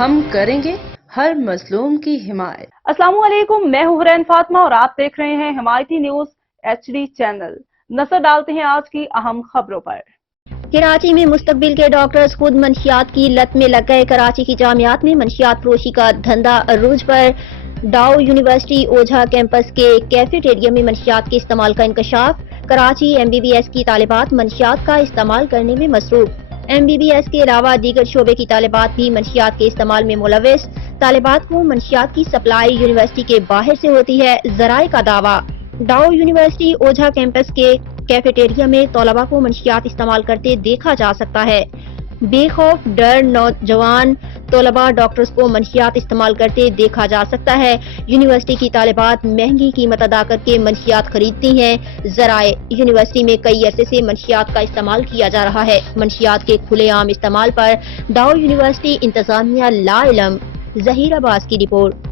ہم کریں گے ہر مظلوم کی حمایت۔ السلام علیکم، میں ہوں حرین فاطمہ اور آپ دیکھ رہے ہیں حمایتی نیوز HD چینل۔ نظر ڈالتے ہیں آج کی اہم خبروں پر۔ کراچی میں مستقبل کے ڈاکٹرز خود منشیات کی لت میں لگ گئے۔ کراچی کی جامعات میں منشیات فروشی کا دھندا عروج پر۔ ڈاؤ یونیورسٹی اوجھا کیمپس کے کیفیٹیریا میں منشیات کے استعمال کا انکشاف۔ کراچی MBBS کی طالبات منشیات کا استعمال کرنے میں مصروف۔ MBBS کے علاوہ دیگر شعبے کی طالبات بھی منشیات کے استعمال میں ملوث۔ طالبات کو منشیات کی سپلائی یونیورسٹی کے باہر سے ہوتی ہے، ذرائع کا دعویٰ۔ ڈاؤ یونیورسٹی اوجھا کیمپس کے کیفیٹیریا میں طلباء کو منشیات استعمال کرتے دیکھا جا سکتا ہے۔ بے خوف ڈر نوجوان طلباء ڈاکٹرز کو منشیات استعمال کرتے دیکھا جا سکتا ہے۔ یونیورسٹی کی طالبات مہنگی قیمت ادا کر کے منشیات خریدتی ہیں، ذرائع۔ یونیورسٹی میں کئی عرصے سے منشیات کا استعمال کیا جا رہا ہے۔ منشیات کے کھلے عام استعمال پر ڈاؤ یونیورسٹی انتظامیہ لا علم۔ ظہیر عباس کی رپورٹ۔